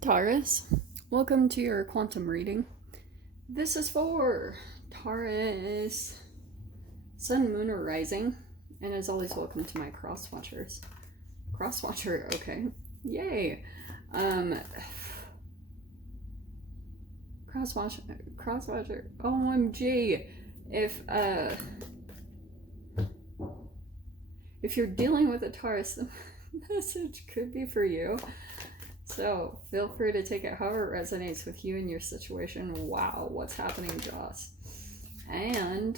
Taurus, welcome to your quantum reading. This is for Taurus, Sun, Moon, or Rising. And as always, welcome to my cross watchers. Cross watcher, okay. Yay. Cross watcher, OMG. If you're dealing with a Taurus, the message could be for you. So feel free to take it however it resonates with you and your situation. Wow, what's happening, Joss? And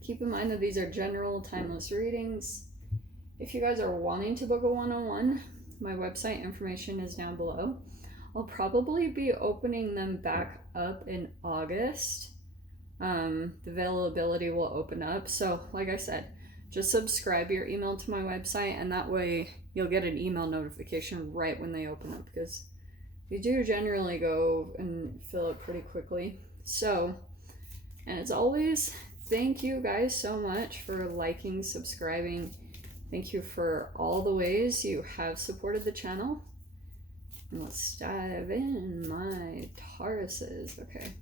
keep in mind that these are general, timeless readings. If you guys are wanting to book a one-on-one, my website information is down below. I'll probably be opening them back up in August. The availability will open up. So like I said, just subscribe your email to my website, and that way you'll get an email notification right when they open up, because you do generally go and fill it pretty quickly. So, and as always, thank you guys so much for liking, subscribing. Thank you for all the ways you have supported the channel. And let's dive in, my Tauruses. Okay.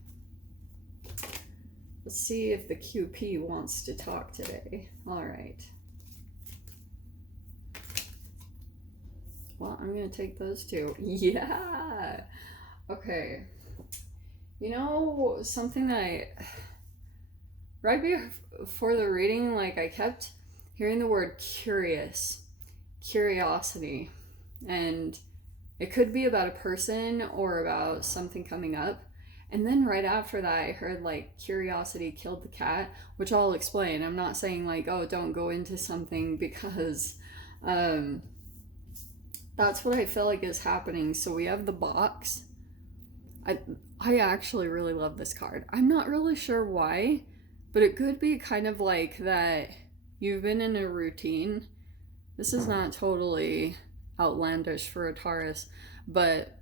Let's see if the QP wants to talk today. All right. Well, I'm going to take those two. Yeah. Okay. You know, something that right before the reading, like I kept hearing the word curious, curiosity. And it could be about a person or about something coming up. And then right after that, I heard like curiosity killed the cat, which I'll explain. I'm not saying like, oh, don't go into something, because that's what I feel like is happening. So we have the box. I actually really love this card. I'm not really sure why, but it could be kind of like that you've been in a routine. This is not totally outlandish for a Taurus, but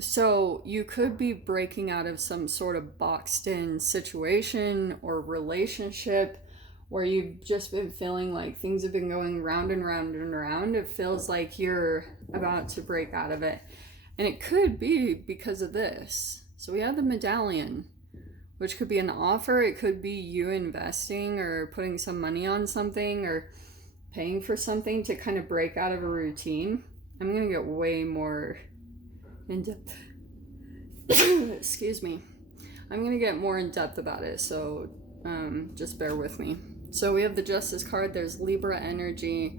so you could be breaking out of some sort of boxed in situation or relationship where you've just been feeling like things have been going round and round and round. It feels like you're about to break out of it. And it could be because of this. So we have the medallion, which could be an offer. It could be you investing or putting some money on something or paying for something to kind of break out of a routine. I'm going to get way more in depth. Excuse me. I'm going to get more in depth about it, so just bear with me. So we have the Justice card. There's Libra energy.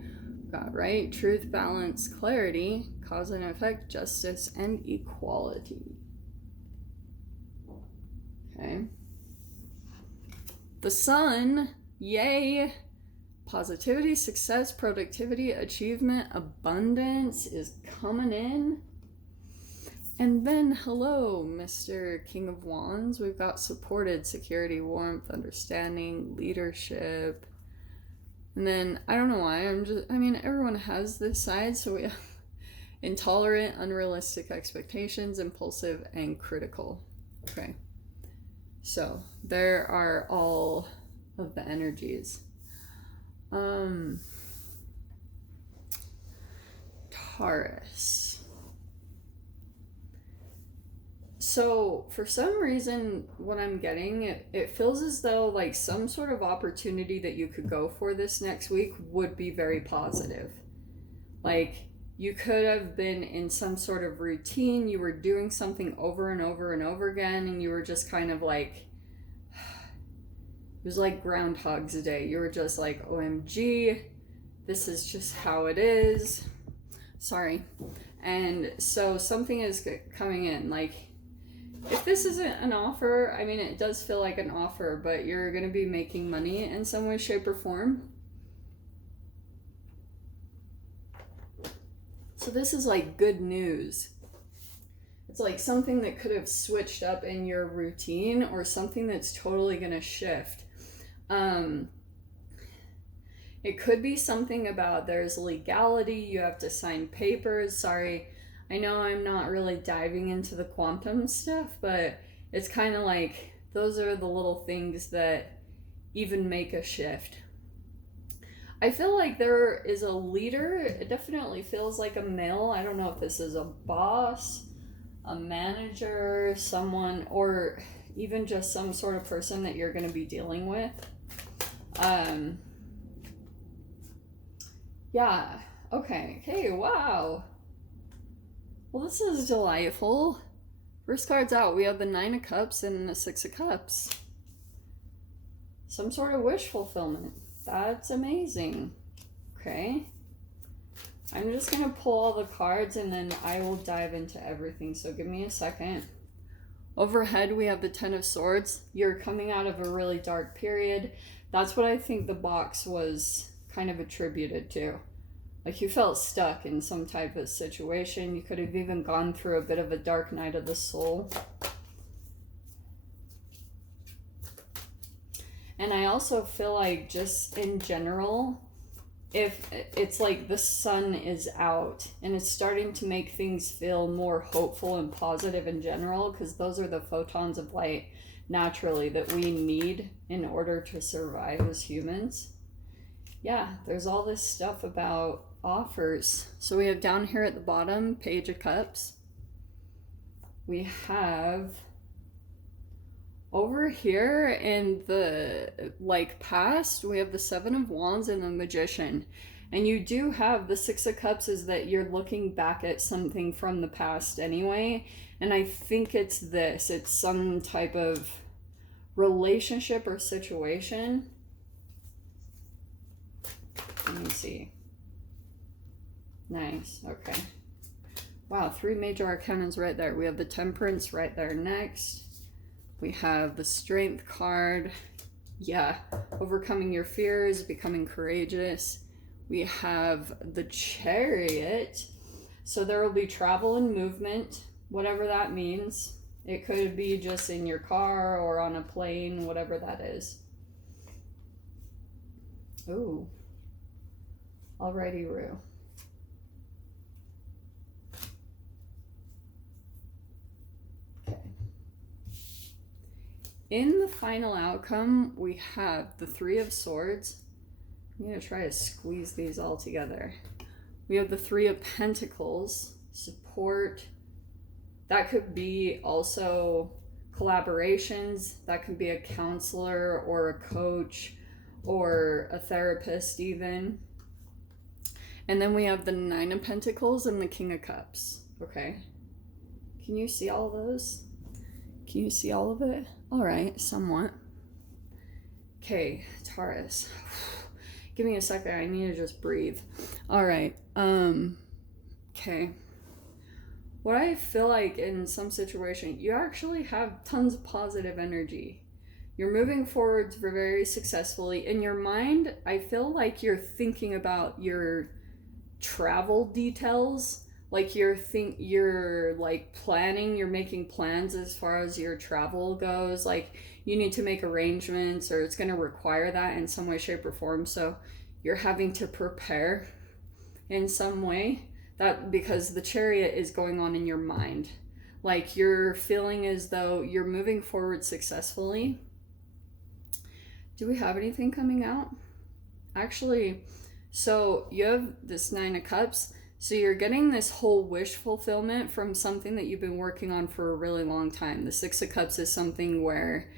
Got right, truth, balance, clarity, cause and effect, justice, and equality. Okay. The Sun, yay. Positivity, success, productivity, achievement, abundance is coming in. And then, hello, Mr. King of Wands. We've got supported, security, warmth, understanding, leadership. And then, I don't know why, everyone has this side. So we have intolerant, unrealistic expectations, impulsive, and critical. Okay. So, there are all of the energies. Taurus. So for some reason, what I'm getting, it feels as though like some sort of opportunity that you could go for this next week would be very positive. Like you could have been in some sort of routine, you were doing something over and over and over again, and you were just kind of like, it was like Groundhog's Day. You were just like, OMG, this is just how it is. Sorry. And so something is coming in, like, if this isn't an offer, I mean, it does feel like an offer, but you're going to be making money in some way, shape, or form. So this is like good news. It's like something that could have switched up in your routine or something that's totally going to shift. It could be something about there's legality, you have to sign papers. Sorry, I know I'm not really diving into the quantum stuff, but it's kind of like those are the little things that even make a shift. I feel like there is a leader. It definitely feels like a male. I don't know if this is a boss, a manager, someone, or even just some sort of person that you're going to be dealing with. Yeah. Okay. Hey, wow. Well, this is delightful. First card's out. We have the Nine of Cups and the Six of Cups. Some sort of wish fulfillment. That's amazing. Okay. I'm just going to pull all the cards and then I will dive into everything. So give me a second. Overhead, we have the Ten of Swords. You're coming out of a really dark period. That's what I think the box was kind of attributed to. Like you felt stuck in some type of situation. You could have even gone through a bit of a dark night of the soul. And I also feel like just in general, if it's like the sun is out and it's starting to make things feel more hopeful and positive in general, because those are the photons of light naturally that we need in order to survive as humans. Yeah, there's all this stuff about offers. So we have down here at the bottom, Page of Cups. We have over here in the past, we have the Seven of Wands and the Magician. And you do have the Six of Cups is that you're looking back at something from the past anyway. And I think it's this. It's some type of relationship or situation. Let me see. Nice. Okay. Wow, 3 major arcanas right there. We have the Temperance right there next. We have the Strength card. Yeah, overcoming your fears, becoming courageous. We have the Chariot. So there will be travel and movement, whatever that means. It could be just in your car or on a plane, whatever that is. Ooh. Alrighty, Rue. In the final outcome, we have the Three of Swords. I'm going to try to squeeze these all together. We have the Three of Pentacles, support. That could be also collaborations. That could be a counselor or a coach or a therapist even. And then we have the Nine of Pentacles and the King of Cups. Okay. Can you see all of those? Can you see all of it? All right, somewhat. Okay, Taurus. Give me a second. I need to just breathe. All right. Okay. What I feel like in some situation, you actually have tons of positive energy. You're moving forward very successfully. In your mind, I feel like you're thinking about your travel details. Like you're like planning, you're making plans as far as your travel goes. Like you need to make arrangements or it's going to require that in some way, shape, or form. So you're having to prepare in some way, that because the Chariot is going on in your mind. Like you're feeling as though you're moving forward successfully. Do we have anything coming out? Actually, so you have this Nine of Cups. So you're getting this whole wish fulfillment from something that you've been working on for a really long time. The Six of Cups is something where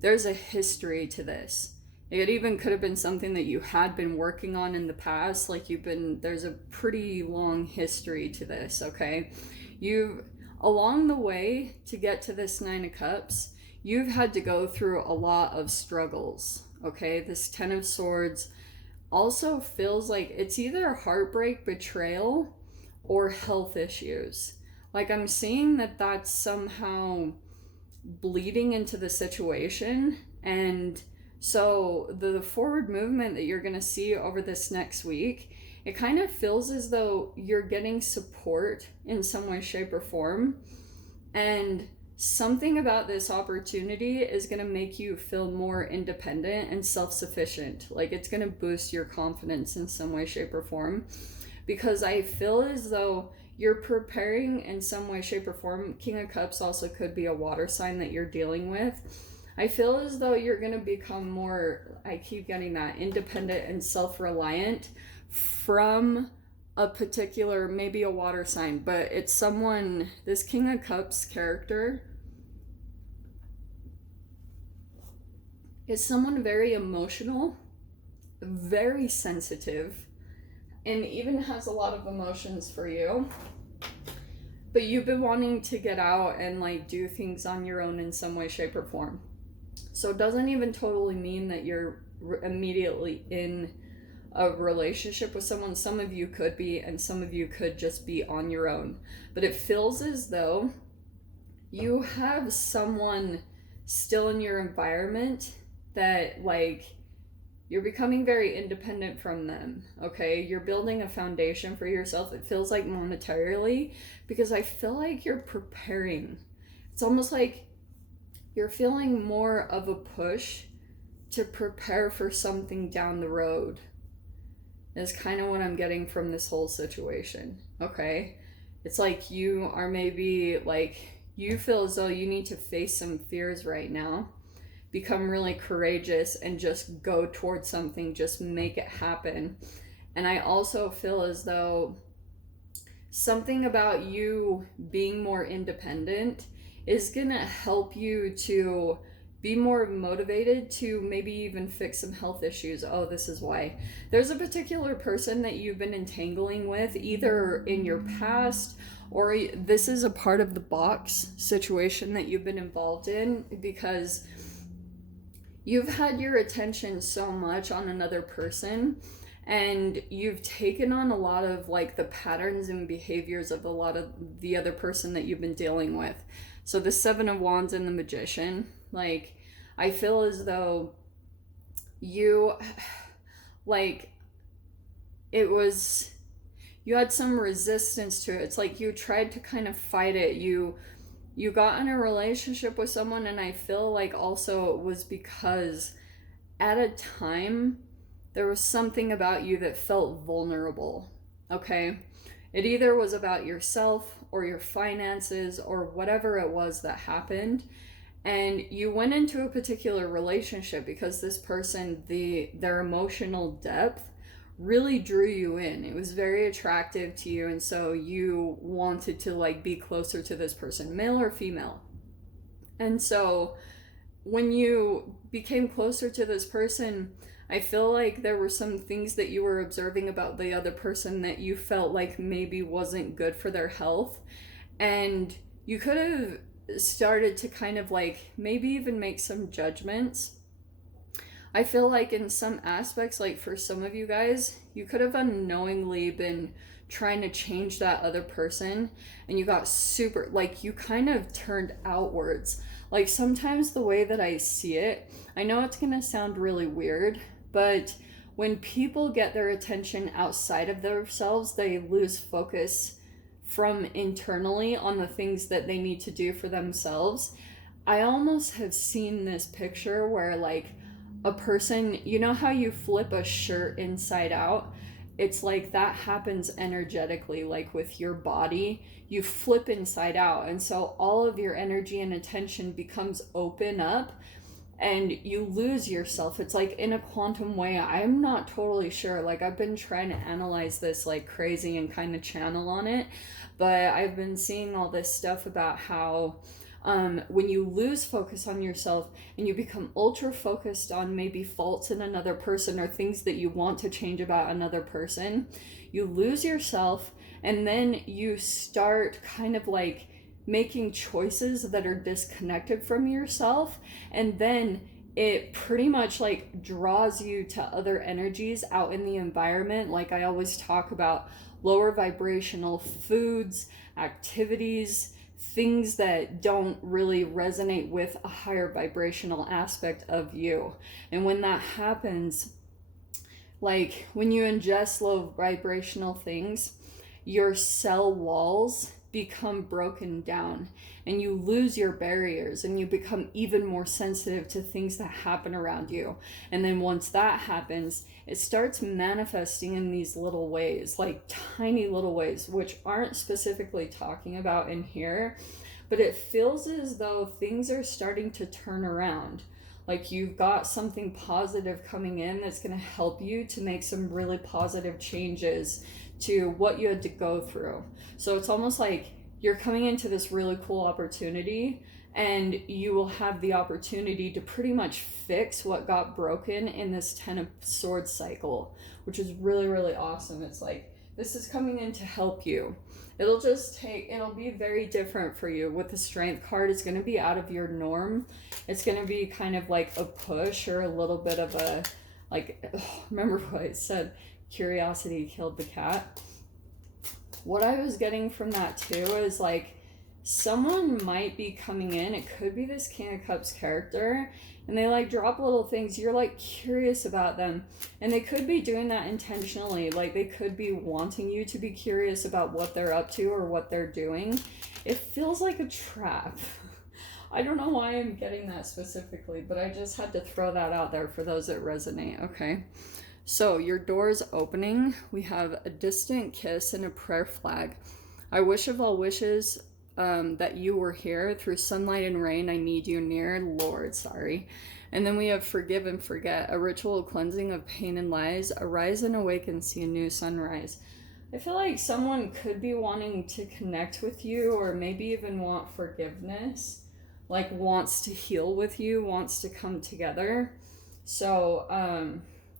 there's a history to this. It even could have been something that you had been working on in the past. Like there's a pretty long history to this, okay? Along the way to get to this Nine of Cups, you've had to go through a lot of struggles, okay? This Ten of Swords also feels like it's either heartbreak, betrayal, or health issues. Like I'm seeing that that's somehow bleeding into the situation. And so the forward movement that you're going to see over this next week, it kind of feels as though you're getting support in some way, shape, or form. And something about this opportunity is going to make you feel more independent and self-sufficient. Like it's going to boost your confidence in some way, shape, or form. Because I feel as though you're preparing in some way, shape, or form. King of Cups also could be a water sign that you're dealing with. I feel as though you're going to become more, I keep getting that, independent and self-reliant from a particular, maybe a water sign, but it's someone, this King of Cups character is someone very emotional, very sensitive, and even has a lot of emotions for you. But you've been wanting to get out and like do things on your own in some way, shape, or form. So it doesn't even totally mean that you're immediately in a relationship with someone. Some of you could be, and some of you could just be on your own. But it feels as though you have someone still in your environment that like you're becoming very independent from them, okay? You're building a foundation for yourself. It feels like monetarily, because I feel like you're preparing. It's almost like you're feeling more of a push to prepare for something down the road. Is kind of what I'm getting from this whole situation, okay? It's like you are maybe like, you feel as though you need to face some fears right now, become really courageous and just go towards something, just make it happen. And I also feel as though something about you being more independent is gonna help you to be more motivated to maybe even fix some health issues. Oh, this is why. There's a particular person that you've been entangling with, either in your past or this is a part of the box situation that you've been involved in, because you've had your attention so much on another person and you've taken on a lot of like the patterns and behaviors of a lot of the other person that you've been dealing with. So the Seven of Wands and the Magician, like I feel as though you like it was, you had some resistance to it. It's like you tried to kind of fight it. You got in a relationship with someone, and I feel like also it was because at a time there was something about you that felt vulnerable, okay? It either was about yourself or your finances or whatever it was that happened, and you went into a particular relationship because this person, their emotional depth really drew you in. It was very attractive to you, and so you wanted to like be closer to this person, male or female. And so when you became closer to this person, I feel like there were some things that you were observing about the other person that you felt like maybe wasn't good for their health, and you could have started to kind of like maybe even make some judgments. I feel like in some aspects, like for some of you guys, you could have unknowingly been trying to change that other person, and you got super, like you kind of turned outwards. Like sometimes the way that I see it, I know it's gonna sound really weird, but when people get their attention outside of themselves, they lose focus from internally on the things that they need to do for themselves. I almost have seen this picture where like a person, you know how you flip a shirt inside out? It's like that happens energetically, like with your body, you flip inside out. And so all of your energy and attention becomes open up and you lose yourself. It's like in a quantum way. I'm not totally sure. Like I've been trying to analyze this like crazy and kind of channel on it. But I've been seeing all this stuff about how when you lose focus on yourself and you become ultra focused on maybe faults in another person or things that you want to change about another person, you lose yourself, and then you start kind of like making choices that are disconnected from yourself, and then it pretty much like draws you to other energies out in the environment. Like I always talk about lower vibrational foods, activities, things that don't really resonate with a higher vibrational aspect of you. And when that happens, like when you ingest low vibrational things, your cell walls become broken down and you lose your barriers and you become even more sensitive to things that happen around you. And then once that happens, it starts manifesting in these little ways, like tiny little ways, which aren't specifically talking about in here, but it feels as though things are starting to turn around. Like you've got something positive coming in that's going to help you to make some really positive changes to what you had to go through. So it's almost like you're coming into this really cool opportunity and you will have the opportunity to pretty much fix what got broken in this 10 of Swords cycle, which is really, really awesome. It's like, this is coming in to help you. It'll be very different for you. With the Strength card, it's going to be out of your norm. It's going to be kind of like a push or a little bit of a, like, remember what I said, curiosity killed the cat. What I was getting from that too is like, someone might be coming in, it could be this King of Cups character, and they like drop little things, you're like curious about them, and they could be doing that intentionally. Like they could be wanting you to be curious about what they're up to or what they're doing. It feels like a trap. I don't know why I'm getting that specifically, but I just had to throw that out there for those that resonate. Okay, so your door is opening. We have a distant kiss and a prayer flag. I wish of all wishes that you were here. Through sunlight and rain, I need you near. Lord, sorry. And then we have forgive and forget, a ritual cleansing of pain and lies. Arise and awaken, see a new sunrise. I feel like someone could be wanting to connect with you, or maybe even want forgiveness, like wants to heal with you, wants to come together. So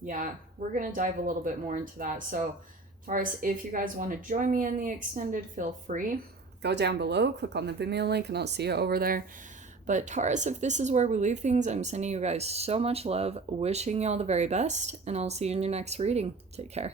yeah, we're gonna dive a little bit more into that. So Taurus, if you guys want to join me in the extended, feel free. Go down below, click on the Vimeo link, and I'll see you over there. But Taurus, if this is where we leave things, I'm sending you guys so much love, wishing you all the very best, and I'll see you in your next reading. Take care.